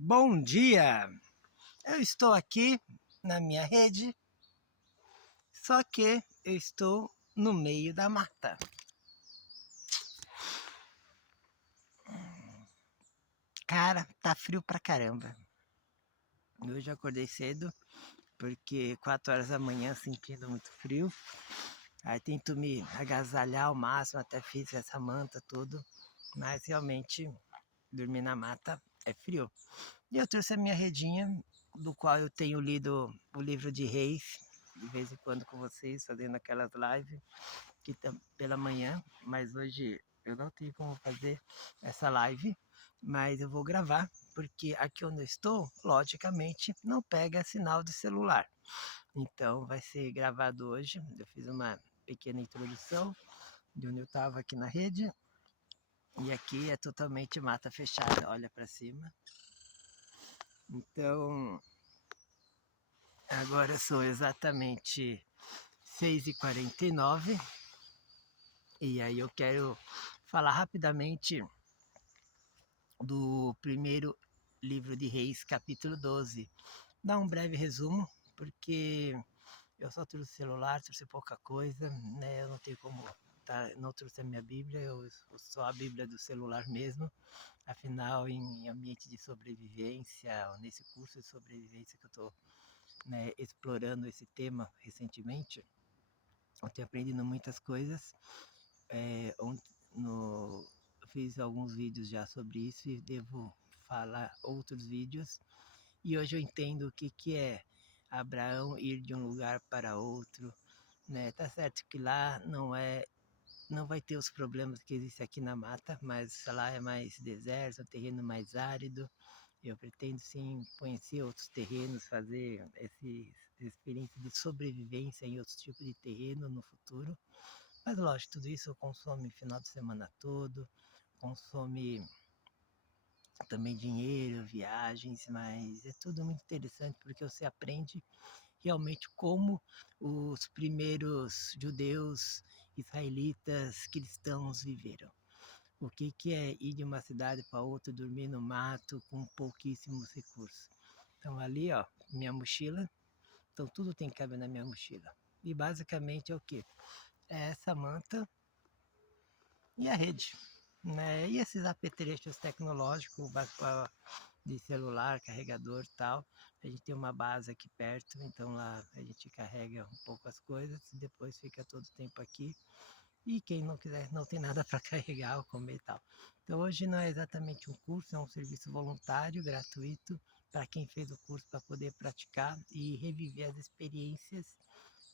Bom dia! Eu estou aqui na minha rede, só que eu estou no meio da mata. Cara, tá frio pra caramba. Hoje eu acordei cedo, porque 4 horas da manhã sentindo muito frio. Aí tento me agasalhar ao máximo, até fiz essa manta tudo, mas realmente dormir na mata é frio. E eu trouxe a minha redinha, do qual eu tenho lido o livro de Reis, de vez em quando com vocês, fazendo aquelas lives que pela manhã, mas hoje eu não tenho como fazer essa live, mas eu vou gravar, porque aqui onde eu estou, logicamente, não pega sinal de celular. Então vai ser gravado hoje. Eu fiz uma pequena introdução de onde eu estava aqui na rede, e aqui é totalmente mata fechada, olha para cima. Então, agora são exatamente 6h49 e aí eu quero falar rapidamente do primeiro livro de Reis, capítulo 12. Dar um breve resumo, porque eu só trouxe celular, trouxe pouca coisa, né? Eu não tenho como, não trouxe a minha Bíblia, eu sou a Bíblia do celular mesmo. Afinal, em ambiente de sobrevivência, nesse curso de sobrevivência que eu estou, né, explorando esse tema recentemente, eu tenho aprendido muitas coisas. No, fiz alguns vídeos já sobre isso e devo falar outros vídeos. E hoje eu entendo o que é Abraão ir de um lugar para outro, né? Tá certo que lá não vai ter os problemas que existem aqui na mata, mas lá é mais deserto, um terreno mais árido. Eu pretendo sim conhecer outros terrenos, fazer essa experiência de sobrevivência em outros tipos de terreno no futuro. Mas lógico, tudo isso consome final de semana todo, consome também dinheiro, viagens, mas é tudo muito interessante porque você aprende realmente como os primeiros judeus, israelitas, cristãos viveram. O que é ir de uma cidade para outra, dormir no mato com pouquíssimos recursos. Então ali, ó, minha mochila, então tudo tem que caber na minha mochila. E basicamente é o que? É essa manta e a rede. Né? E esses apetrechos tecnológicos de celular, carregador e tal. A gente tem uma base aqui perto, então lá a gente carrega um pouco as coisas e depois fica todo o tempo aqui. E quem não quiser, não tem nada para carregar ou comer e tal. Então hoje não é exatamente um curso, é um serviço voluntário, gratuito, para quem fez o curso para poder praticar e reviver as experiências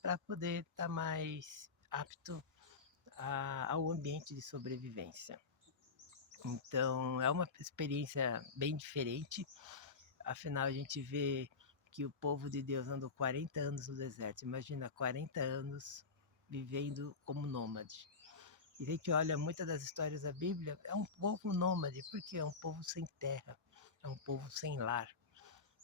para poder estar mais apto ao ambiente de sobrevivência. Então é uma experiência bem diferente, afinal a gente vê que o povo de Deus andou 40 anos no deserto, imagina 40 anos vivendo como nômade. E a gente olha muitas das histórias da Bíblia, é um povo nômade, porque é um povo sem terra, é um povo sem lar.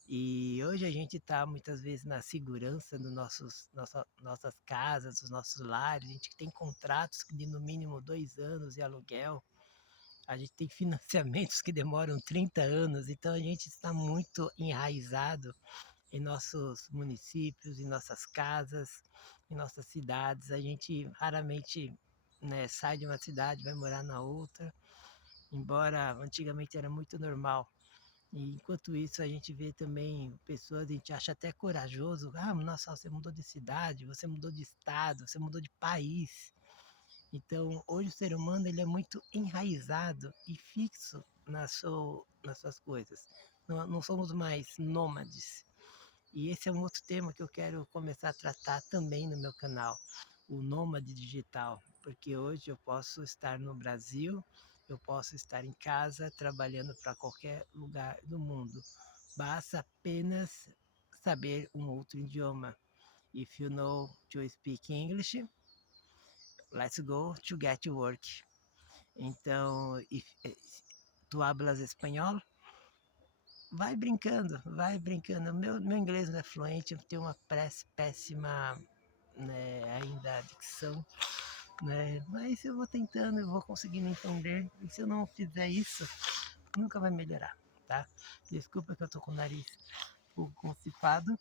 E hoje a gente está muitas vezes na segurança dos nossas casas, dos nossos lares, a gente tem contratos de no mínimo 2 anos de aluguel, a gente tem financiamentos que demoram 30 anos, então a gente está muito enraizado em nossos municípios, em nossas casas, em nossas cidades. A gente raramente, né, sai de uma cidade, vai morar na outra, embora antigamente era muito normal. E enquanto isso a gente vê também pessoas, a gente acha até corajoso, nossa, você mudou de cidade, você mudou de estado, você mudou de país. Então, hoje o ser humano ele é muito enraizado e fixo nas suas coisas. Não somos mais nômades. E esse é um outro tema que eu quero começar a tratar também no meu canal, o nômade digital, porque hoje eu posso estar no Brasil, eu posso estar em casa trabalhando para qualquer lugar do mundo. Basta apenas saber um outro idioma. If you know to speak English, let's go to get to work. Então, tu hablas espanhol? Vai brincando, vai brincando. Meu inglês não é fluente, eu tenho uma péssima, né, ainda dicção, né? Mas eu vou tentando, eu vou conseguindo entender. E se eu não fizer isso, nunca vai melhorar. tá? Desculpa que eu tô com o nariz um pouco constipado,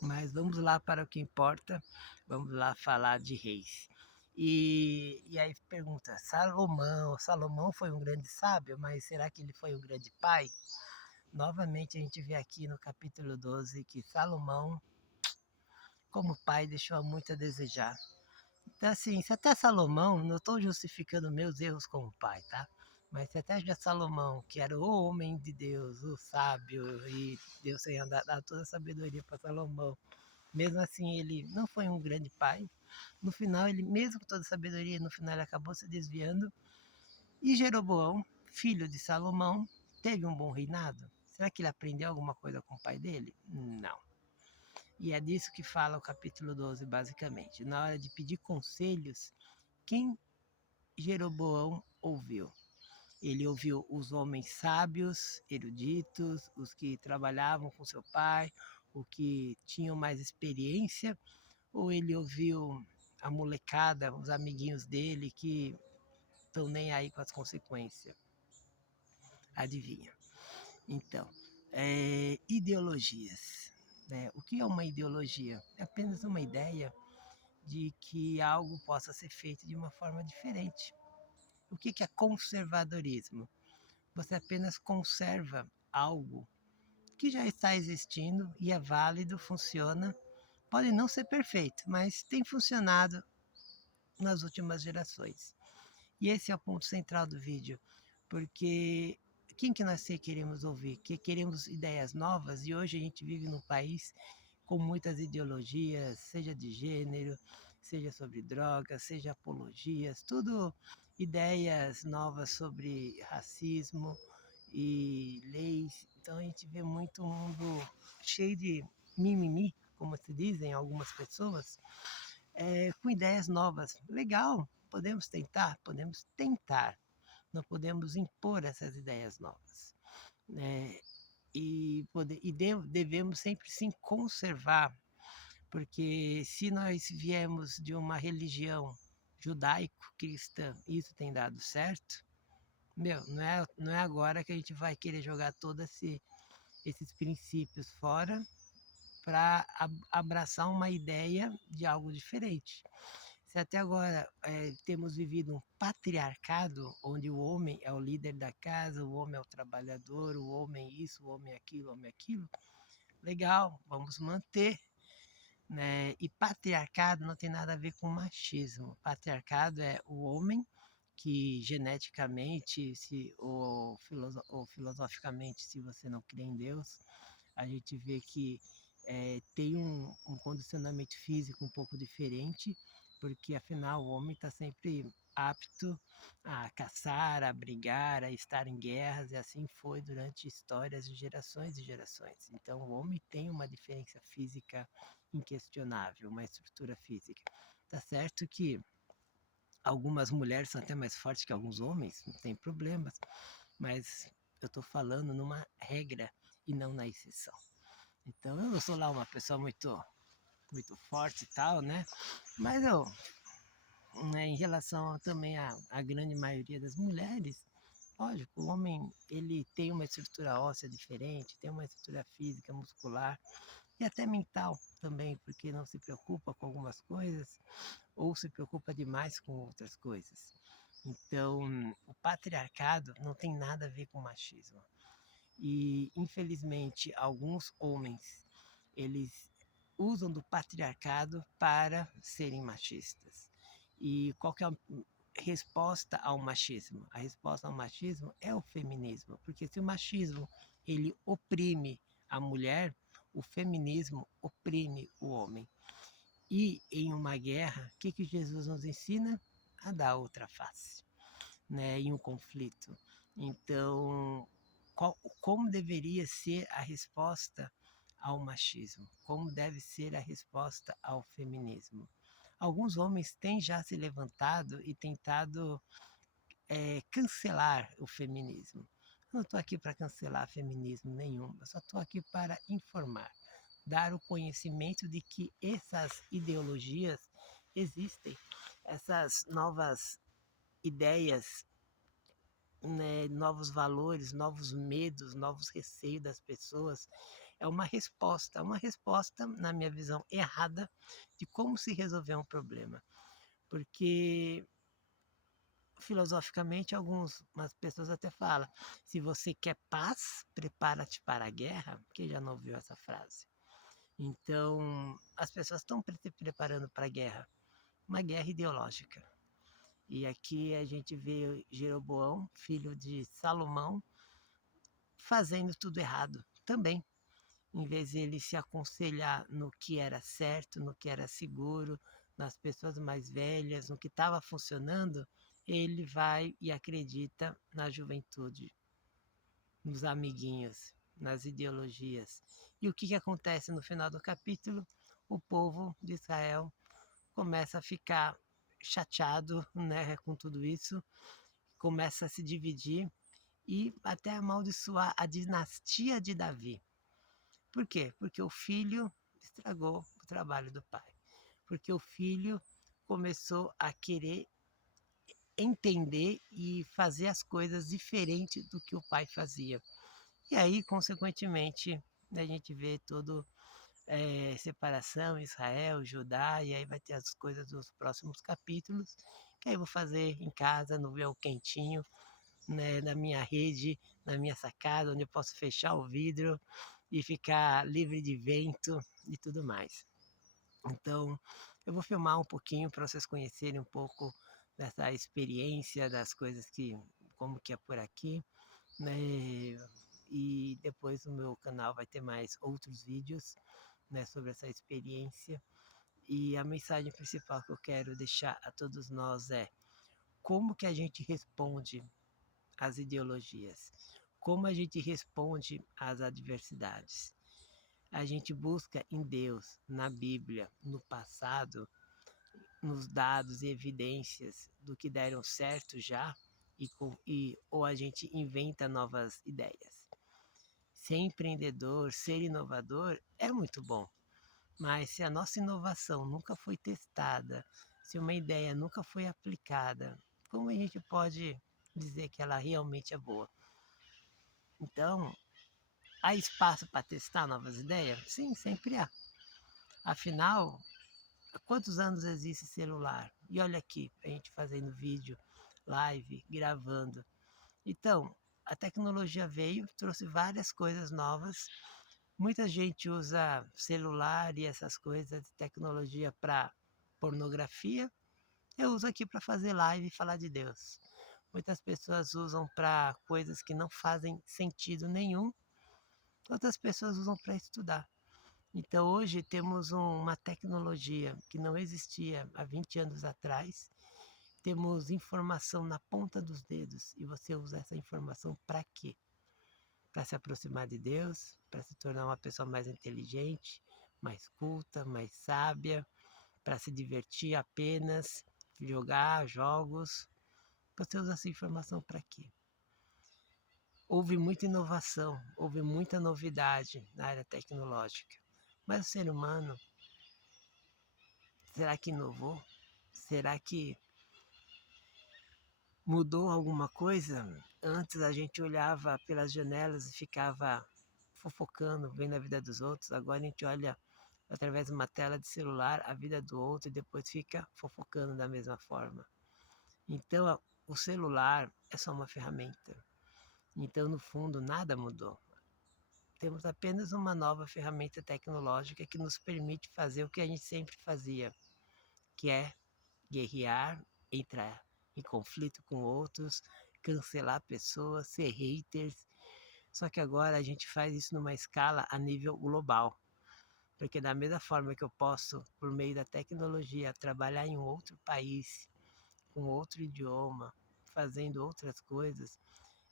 mas vamos lá para o que importa, vamos lá falar de reis. E aí pergunta, Salomão foi um grande sábio, mas será que ele foi um grande pai? Novamente a gente vê aqui no capítulo 12 que Salomão, como pai, deixou muito a desejar. Então, assim, se até Salomão, não estou justificando meus erros como pai, tá? Mas se até já Salomão, que era o homem de Deus, o sábio, e Deus tenha dado toda a sabedoria para Salomão, mesmo assim ele não foi um grande pai. No final, ele, mesmo com toda a sabedoria, no final ele acabou se desviando. E Jeroboão, filho de Salomão, teve um bom reinado. Será que ele aprendeu alguma coisa com o pai dele? Não. E é disso que fala o capítulo 12, basicamente. Na hora de pedir conselhos, quem Jeroboão ouviu? Ele ouviu os homens sábios, eruditos, os que trabalhavam com seu pai, os que tinham mais experiência, ou ele ouviu a molecada, os amiguinhos dele que estão nem aí com as consequências? Adivinha? Então, ideologias. Né? O que é uma ideologia? É apenas uma ideia de que algo possa ser feito de uma forma diferente. O que é conservadorismo? Você apenas conserva algo que já está existindo e é válido, funciona. Pode não ser perfeito, mas tem funcionado nas últimas gerações. E esse é o ponto central do vídeo, porque quem que nós queremos ouvir? Que queremos ideias novas e hoje a gente vive num país com muitas ideologias, seja de gênero, seja sobre drogas, seja apologias, tudo ideias novas sobre racismo e leis. Então a gente vê muito um mundo cheio de mimimi, como se dizem algumas pessoas, com ideias novas. Legal, podemos tentar? Podemos tentar. Não podemos impor essas ideias novas. Devemos sempre sim conservar, porque se nós viemos de uma religião judaico-cristã, isso tem dado certo, meu, não é agora que a gente vai querer jogar todos esses princípios fora para abraçar uma ideia de algo diferente. Se até agora temos vivido um patriarcado, onde o homem é o líder da casa, o homem é o trabalhador, o homem isso, o homem aquilo, o homem aquilo, legal, vamos manter. Né? E patriarcado não tem nada a ver com machismo. Patriarcado é o homem que geneticamente ou filosoficamente, se você não crê em Deus, a gente vê que tem um condicionamento físico um pouco diferente, porque afinal o homem está sempre apto a caçar, a brigar, a estar em guerras, e assim foi durante histórias de gerações e gerações. Então o homem tem uma diferença física inquestionável, uma estrutura física. Tá certo que algumas mulheres são até mais fortes que alguns homens, não tem problemas, mas eu estou falando numa regra e não na exceção. Então eu não sou lá uma pessoa muito forte e tal, né? Mas em relação também à grande maioria das mulheres, lógico, o homem ele tem uma estrutura óssea diferente, tem uma estrutura física, muscular e até mental também, porque não se preocupa com algumas coisas ou se preocupa demais com outras coisas. Então, o patriarcado não tem nada a ver com machismo. E, infelizmente, alguns homens, eles usam do patriarcado para serem machistas. E qual que é a resposta ao machismo? A resposta ao machismo é o feminismo, porque se o machismo ele oprime a mulher, o feminismo oprime o homem. E em uma guerra, o que Jesus nos ensina? A dar outra face, né? Em um conflito. Então, como deveria ser a resposta ao machismo? Como deve ser a resposta ao feminismo? Alguns homens têm já se levantado e tentado cancelar o feminismo. Eu não estou aqui para cancelar feminismo nenhum, eu só estou aqui para informar, dar o conhecimento de que essas ideologias existem, essas novas ideias né, novos valores, novos medos, novos receios das pessoas, é uma resposta, na minha visão, errada de como se resolver um problema. Porque, filosoficamente, algumas pessoas até falam, se você quer paz, prepara-te para a guerra. Quem já não ouviu essa frase? Então, as pessoas estão se preparando para a guerra, uma guerra ideológica. E aqui a gente vê Jeroboão, filho de Salomão, fazendo tudo errado também. Em vez de ele se aconselhar no que era certo, no que era seguro, nas pessoas mais velhas, no que estava funcionando, ele vai e acredita na juventude, nos amiguinhos, nas ideologias. E o que acontece no final do capítulo? O povo de Israel começa a ficar chateado, né, com tudo isso, começa a se dividir e até amaldiçoar a dinastia de Davi. Por quê? Porque o filho estragou o trabalho do pai. Porque o filho começou a querer entender e fazer as coisas diferente do que o pai fazia. E aí, consequentemente, a gente vê todo separação, Israel, Judá, e aí vai ter as coisas dos próximos capítulos, que aí eu vou fazer em casa, no meu quentinho, né, na minha rede, na minha sacada, onde eu posso fechar o vidro e ficar livre de vento e tudo mais. Então, eu vou filmar um pouquinho para vocês conhecerem um pouco dessa experiência, das coisas que, como que é por aqui, né? E depois no meu canal vai ter mais outros vídeos, né, sobre essa experiência. E a mensagem principal que eu quero deixar a todos nós é como que a gente responde às ideologias, como a gente responde às adversidades. A gente busca em Deus, na Bíblia, no passado, nos dados e evidências do que deram certo já, ou a gente inventa novas ideias. Ser empreendedor, ser inovador é muito bom, mas se a nossa inovação nunca foi testada, se uma ideia nunca foi aplicada, como a gente pode dizer que ela realmente é boa? Então, há espaço para testar novas ideias? Sim, sempre há. Afinal, há quantos anos existe celular? E olha aqui, a gente fazendo vídeo, live, gravando. Então, a tecnologia veio, trouxe várias coisas novas. Muita gente usa celular e essas coisas de tecnologia para pornografia. Eu uso aqui para fazer live e falar de Deus. Muitas pessoas usam para coisas que não fazem sentido nenhum. Outras pessoas usam para estudar. Então hoje temos uma tecnologia que não existia há 20 anos atrás. Temos informação na ponta dos dedos e você usa essa informação para quê? Para se aproximar de Deus, para se tornar uma pessoa mais inteligente, mais culta, mais sábia, para se divertir apenas, jogar jogos. Você usa essa informação para quê? Houve muita inovação, houve muita novidade na área tecnológica, mas o ser humano, será que inovou? Será que mudou alguma coisa? Antes a gente olhava pelas janelas e ficava fofocando, vendo a vida dos outros. Agora a gente olha através de uma tela de celular a vida do outro e depois fica fofocando da mesma forma. Então o celular é só uma ferramenta. Então no fundo nada mudou. Temos apenas uma nova ferramenta tecnológica que nos permite fazer o que a gente sempre fazia, que é guerrear, entrar em conflito com outros, cancelar pessoas, ser haters. Só que agora a gente faz isso numa escala a nível global. Porque da mesma forma que eu posso, por meio da tecnologia, trabalhar em um outro país, com outro idioma, fazendo outras coisas,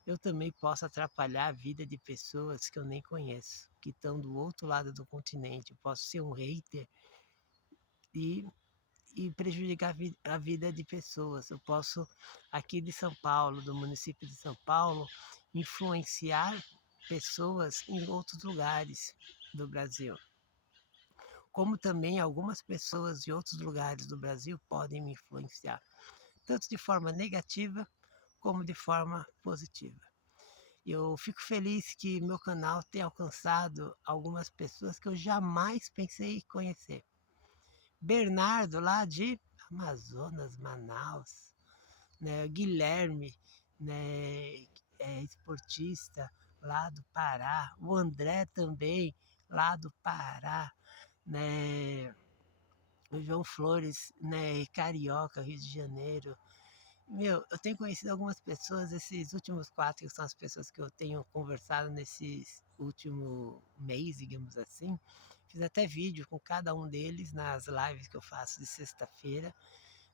eu também posso atrapalhar a vida de pessoas que eu nem conheço, que estão do outro lado do continente. Eu posso ser um hater e prejudicar a vida de pessoas. Eu posso, aqui de São Paulo, do município de São Paulo, influenciar pessoas em outros lugares do Brasil. Como também algumas pessoas de outros lugares do Brasil podem me influenciar, tanto de forma negativa como de forma positiva. Eu fico feliz que meu canal tenha alcançado algumas pessoas que eu jamais pensei em conhecer. Bernardo, lá de Amazonas, Manaus, né? Guilherme, né? Esportista, lá do Pará. O André também, lá do Pará, né? O João Flores, né? Carioca, Rio de Janeiro. Meu, eu tenho conhecido algumas pessoas, esses últimos 4, que são as pessoas que eu tenho conversado nesses último mês, digamos assim. Fiz até vídeo com cada um deles nas lives que eu faço de sexta-feira,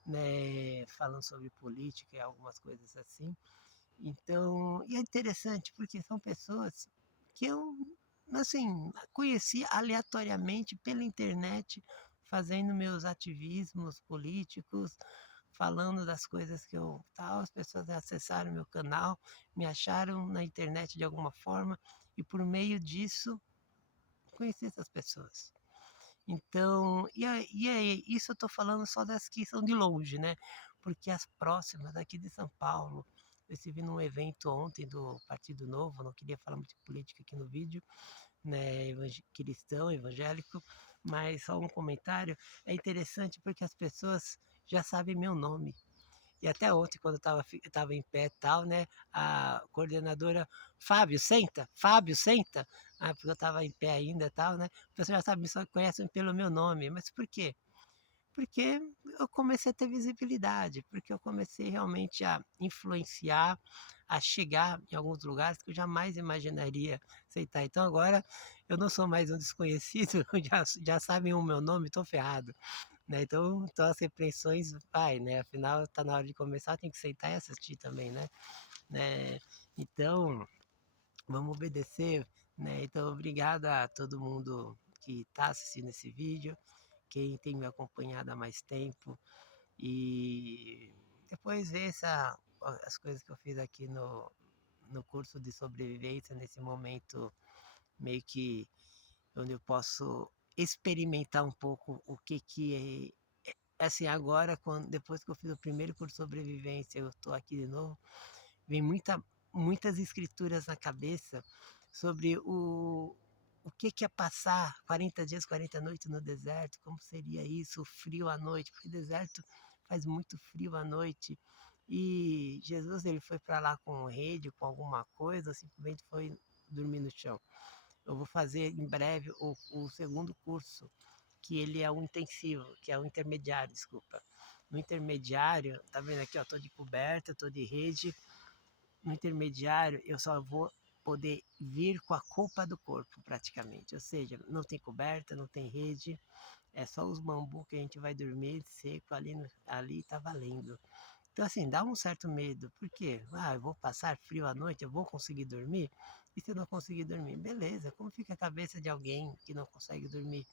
né, falando sobre política e algumas coisas assim. Então, e é interessante porque são pessoas que eu, assim, conheci aleatoriamente pela internet, fazendo meus ativismos políticos, falando das coisas que eu tal, as pessoas acessaram meu canal, me acharam na internet de alguma forma e por meio disso conheci essas pessoas. Então, isso eu estou falando só das que são de longe, né? Porque as próximas, aqui de São Paulo, eu estive num evento ontem do Partido Novo, não queria falar muito de política aqui no vídeo, né? Cristão, evangélico, mas só um comentário. É interessante porque as pessoas já sabem meu nome. E até ontem, quando eu tava em pé e tal, né? A coordenadora, Fábio, senta. Ah, porque eu estava em pé ainda e tal, né? A pessoa já sabe, só conhece pelo meu nome. Mas por quê? Porque eu comecei a ter visibilidade, porque eu comecei realmente a influenciar, a chegar em alguns lugares que eu jamais imaginaria aceitar. Então agora eu não sou mais um desconhecido, já sabem o meu nome, estou ferrado. Né? Então as repreensões vai, né? Afinal, tá na hora de começar, tem que sentar e assistir também, né? Então, vamos obedecer, né? Então, obrigado a todo mundo que está assistindo esse vídeo, quem tem me acompanhado há mais tempo e depois ver as coisas que eu fiz aqui no curso de sobrevivência, nesse momento meio que onde eu posso experimentar um pouco o que assim, agora, depois que eu fiz o primeiro curso de sobrevivência, eu estou aqui de novo, vem muitas escrituras na cabeça sobre o que é passar 40 dias, 40 noites no deserto, como seria isso, o frio à noite, porque deserto faz muito frio à noite. E Jesus, ele foi para lá com rede, com alguma coisa, ou simplesmente foi dormir no chão. Eu vou fazer em breve o segundo curso, que ele é o intensivo, que é o intermediário, desculpa. No intermediário, tá vendo aqui, ó, tô de coberta, tô de rede. No intermediário, eu só vou poder vir com a culpa do corpo, praticamente. Ou seja, não tem coberta, não tem rede, é só os bambus que a gente vai dormir seco ali, ali tá valendo. Então, assim, dá um certo medo. Por quê? Ah, eu vou passar frio à noite, eu vou conseguir dormir? E se eu não conseguir dormir? Beleza, como fica a cabeça de alguém que não consegue dormir?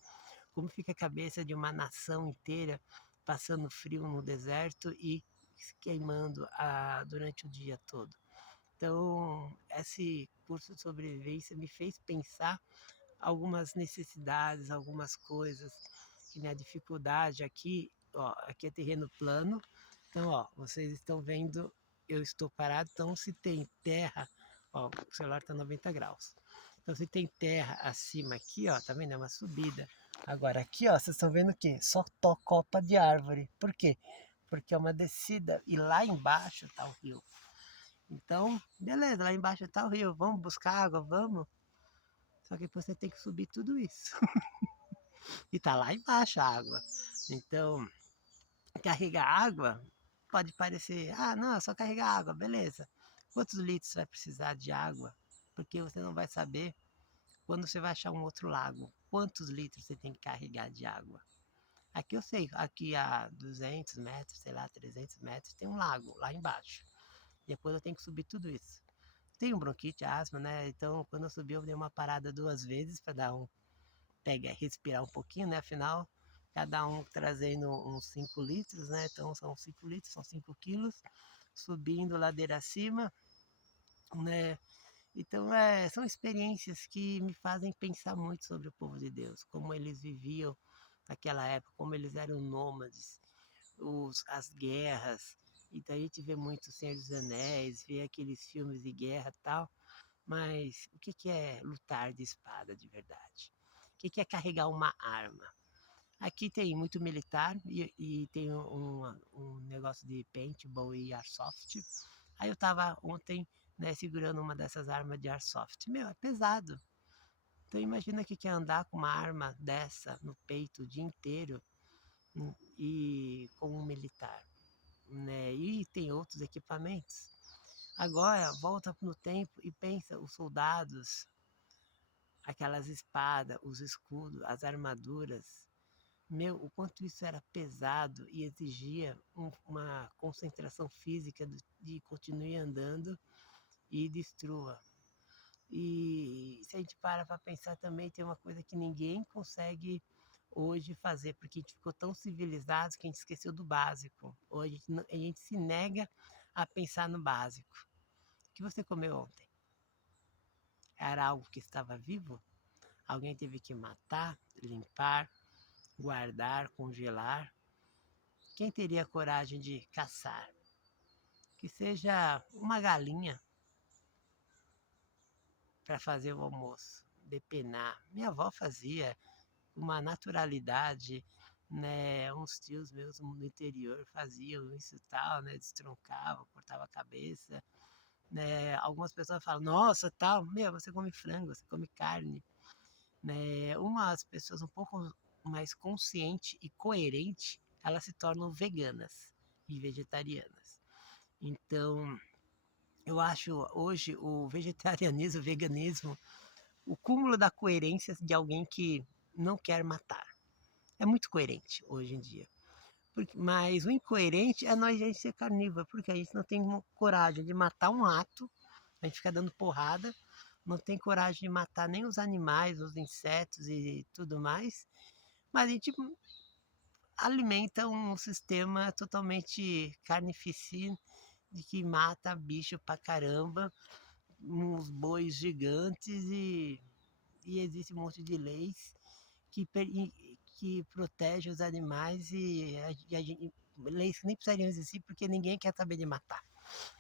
Como fica a cabeça de uma nação inteira passando frio no deserto e se queimando durante o dia todo? Então, esse curso de sobrevivência me fez pensar algumas necessidades, algumas coisas, que minha dificuldade aqui, ó, aqui é terreno plano, então, ó, vocês estão vendo, eu estou parado, então se tem terra, ó, o celular está 90 graus. Então, se tem terra acima aqui, ó, tá vendo? É uma subida. Agora aqui, ó, vocês estão vendo o quê? Só copa de árvore. Por quê? Porque é uma descida e lá embaixo tá o rio. Então, beleza, lá embaixo tá o rio, vamos buscar água, vamos. Só que você tem que subir tudo isso. E tá lá embaixo a água. Então, carregar água pode parecer, ah, não, é só carregar água, beleza. Quantos litros você vai precisar de água? Porque você não vai saber quando você vai achar um outro lago. Quantos litros você tem que carregar de água? Aqui eu sei, aqui a 200 metros, sei lá, 300 metros, tem um lago lá embaixo. Depois eu tenho que subir tudo isso. Tenho bronquite, asma, né? Então, quando eu subi, eu dei uma parada 2 vezes para dar respirar um pouquinho, né? Afinal, cada um trazendo uns 5 litros, né? Então, são 5 litros, são 5 quilos, subindo ladeira acima, né? Então, são experiências que me fazem pensar muito sobre o povo de Deus, como eles viviam naquela época, como eles eram nômades, as guerras, Então a gente vê muito o Senhor dos Anéis, vê aqueles filmes de guerra e tal, mas o que é lutar de espada de verdade? O que é carregar uma arma? Aqui tem muito militar e tem um negócio de paintball e airsoft. Aí eu tava ontem, né, segurando uma dessas armas de airsoft. Meu, é pesado. Então imagina que é andar com uma arma dessa no peito o dia inteiro e com um militar, né? E tem outros equipamentos. Agora volta no tempo e pensa os soldados, aquelas espadas, os escudos, as armaduras. Meu, o quanto isso era pesado e exigia uma concentração física de continue andando e destrua. E se a gente para pensar também, tem uma coisa que ninguém consegue hoje fazer, porque a gente ficou tão civilizado que a gente esqueceu do básico. Hoje a gente se nega a pensar no básico. O que você comeu ontem? Era algo que estava vivo? Alguém teve que matar, limpar, guardar, congelar? Quem teria coragem de caçar? Que seja uma galinha para fazer o almoço, depenar. Minha avó fazia uma naturalidade, né? Uns tios meus no interior faziam isso e tal, né? Destroncavam, cortava a cabeça, né? Algumas pessoas falam, nossa, tal, meu, você come frango, você come carne, né? Umas pessoas um pouco mais consciente e coerente, elas se tornam veganas e vegetarianas. Então, eu acho hoje o vegetarianismo, o veganismo, o cúmulo da coerência de alguém que não quer matar. É muito coerente hoje em dia. Mas o incoerente é nós, a gente ser carnívoro, porque a gente não tem coragem de matar um rato, a gente fica dando porrada, não tem coragem de matar nem os animais, os insetos e tudo mais, mas a gente alimenta um sistema totalmente carnificino, de que mata bicho pra caramba, uns bois gigantes e existe um monte de leis que, que protege os animais e leis que nem precisariam existir porque ninguém quer saber de matar.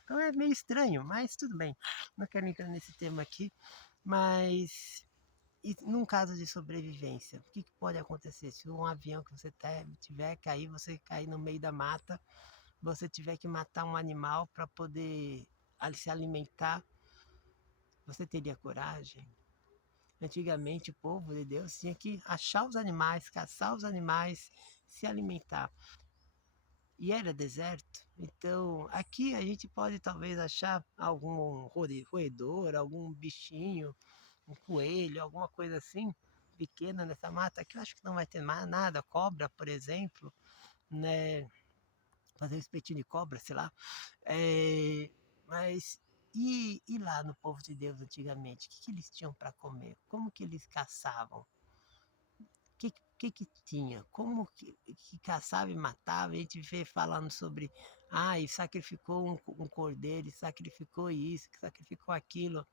Então é meio estranho, mas tudo bem. Não quero entrar nesse tema aqui, mas e num caso de sobrevivência, o que pode acontecer? Se um avião que você tiver cair, você cair no meio da mata, você tiver que matar um animal para poder se alimentar, você teria coragem? Antigamente, o povo de Deus tinha que achar os animais, caçar os animais, se alimentar. E era deserto. Então, aqui a gente pode talvez achar algum roedor, algum bichinho, um coelho, alguma coisa assim, pequena nessa mata. Aqui eu acho que não vai ter mais nada. Cobra, por exemplo, né? Fazer um espetinho de cobra, sei lá. Mas e lá no povo de Deus antigamente? O que eles tinham para comer? Como que eles caçavam? Que tinha? Como que caçava e matava? A gente vê falando sobre, e sacrificou um cordeiro, e sacrificou isso, que sacrificou aquilo.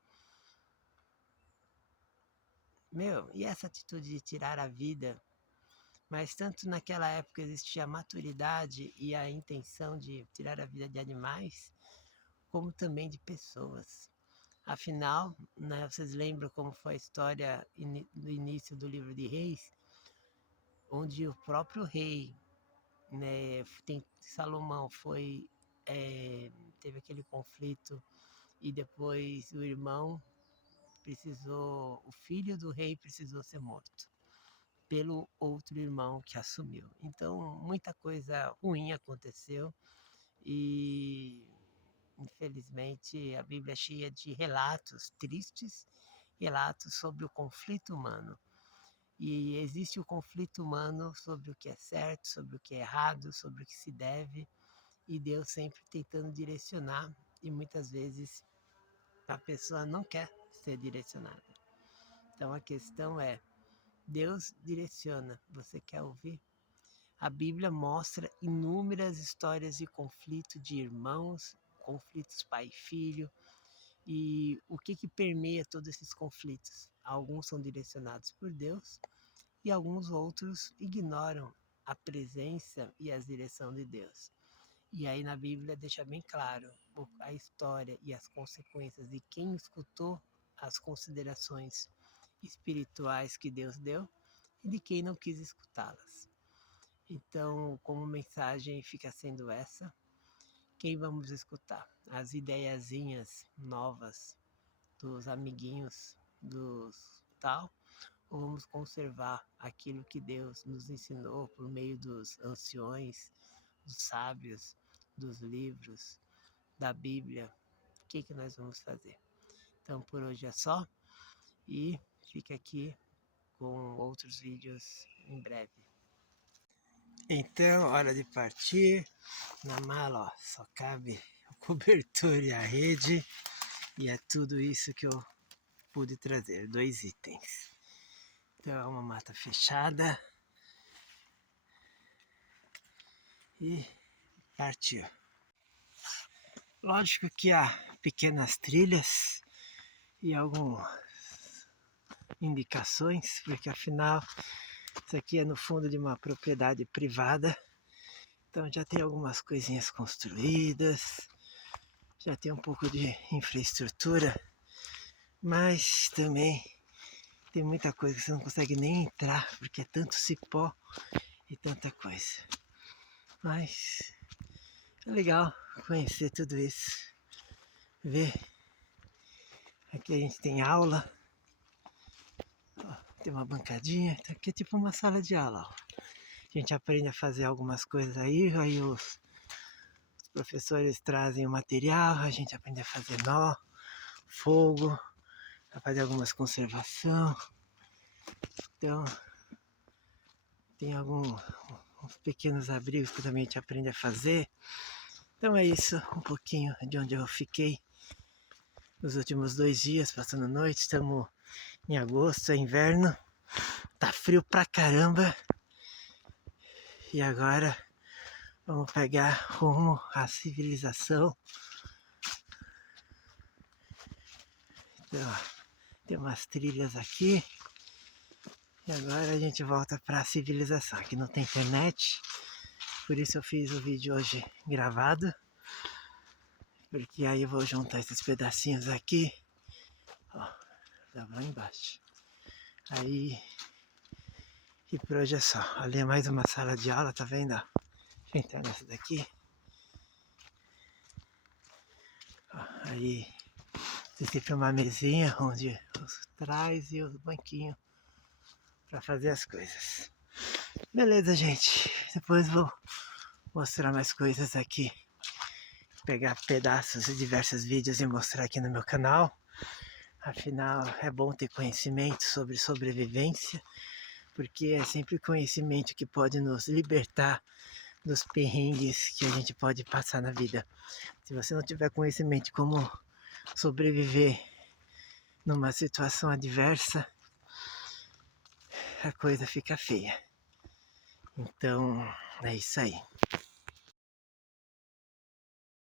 Meu, e essa atitude de tirar a vida? Mas tanto naquela época existia a maturidade e a intenção de tirar a vida de animais, como também de pessoas. Afinal, né, vocês lembram como foi a história do início do livro de Reis, onde o próprio rei, né, Salomão teve aquele conflito e depois o filho do rei precisou ser morto pelo outro irmão que assumiu. Então muita coisa ruim aconteceu e infelizmente a Bíblia é cheia de relatos tristes, relatos sobre o conflito humano. E existe o conflito humano sobre o que é certo, sobre o que é errado, sobre o que se deve, e Deus sempre tentando direcionar, e muitas vezes a pessoa não quer ser direcionada. Então a questão é: Deus direciona, você quer ouvir? A Bíblia mostra inúmeras histórias de conflito de irmãos, conflitos pai e filho, e o que permeia todos esses conflitos? Alguns são direcionados por Deus e alguns outros ignoram a presença e a direção de Deus. E aí na Bíblia deixa bem claro a história e as consequências de quem escutou as considerações espirituais que Deus deu e de quem não quis escutá-las. Então, como mensagem fica sendo essa: quem vamos escutar? As ideiazinhas novas dos amiguinhos dos tal, ou vamos conservar aquilo que Deus nos ensinou por meio dos anciões, dos sábios, dos livros, da Bíblia? O que nós vamos fazer? Então por hoje é só, e fica aqui com outros vídeos em breve. Então, hora de partir. Na mala, ó, só cabe o cobertor e a rede, e é tudo isso que eu pude trazer, 2 itens. Então é uma mata fechada e partiu. Lógico que há pequenas trilhas e algumas indicações, porque afinal isso aqui é no fundo de uma propriedade privada, então já tem algumas coisinhas construídas, já tem um pouco de infraestrutura, mas também tem muita coisa que você não consegue nem entrar, porque é tanto cipó e tanta coisa. Mas é legal conhecer tudo isso, ver. Aqui a gente tem aula, ó, tem uma bancadinha, aqui é tipo uma sala de aula, ó. A gente aprende a fazer algumas coisas aí os professores trazem o material, a gente aprende a fazer nó, fogo, a fazer algumas conservação. Então tem uns pequenos abrigos que também a gente aprende a fazer. Então é isso, um pouquinho de onde eu fiquei nos últimos 2 dias, passando noite. Estamos em agosto, é inverno, tá frio pra caramba. E agora vamos pegar rumo à civilização. Então, tem umas trilhas aqui. E agora a gente volta para a civilização. Aqui não tem internet, por isso eu fiz o vídeo hoje gravado. Porque aí eu vou juntar esses pedacinhos aqui. Ó, lá embaixo. Aí, e por hoje é só. Ali é mais uma sala de aula, tá vendo? Deixa eu entrar nessa daqui. Ó, aí tem sempre uma mesinha onde os trás e os banquinhos para fazer as coisas. Beleza, gente. Depois vou mostrar mais coisas aqui. Pegar pedaços de diversos vídeos e mostrar aqui no meu canal. Afinal, é bom ter conhecimento sobre sobrevivência, porque é sempre conhecimento que pode nos libertar dos perrengues que a gente pode passar na vida. Se você não tiver conhecimento de como sobreviver numa situação adversa, a coisa fica feia. Então, é isso aí.